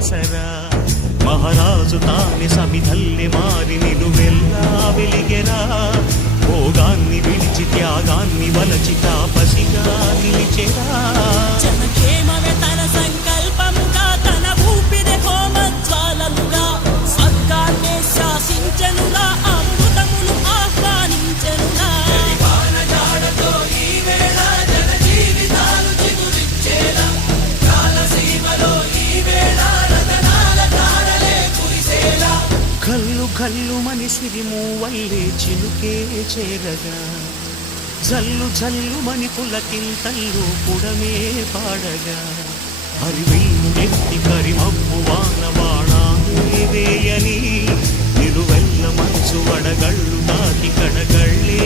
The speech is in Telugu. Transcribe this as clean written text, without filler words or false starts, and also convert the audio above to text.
ఆసరా మహారాజు తాని సమిధల్లె మారి నిలువెల్లా వెలిగెరా భోగాన్ని విడిచి త్యాగాన్ని వలచి తాపసిగా నిలిచెరా జనక్షేమమే తన సంకల్పముగా తన ఊపిరి హోమజ్వాలలుగా స్వర్గాన్నే శాసించెనుగా అమృతమును ఆహ్వానించెనుగా కల్లు కల్లు మనిసిరి మూవల్లే చిలుకే చేరగా జల్లు జల్లు మని పులకింతల్లు పుడమే పాడగా హరివిల్లు నెత్తి కరిమప్పు వానవాణాలే వేయని నిలువెల్ల మంచు వడగళ్ళు తాకి కడగళ్ళే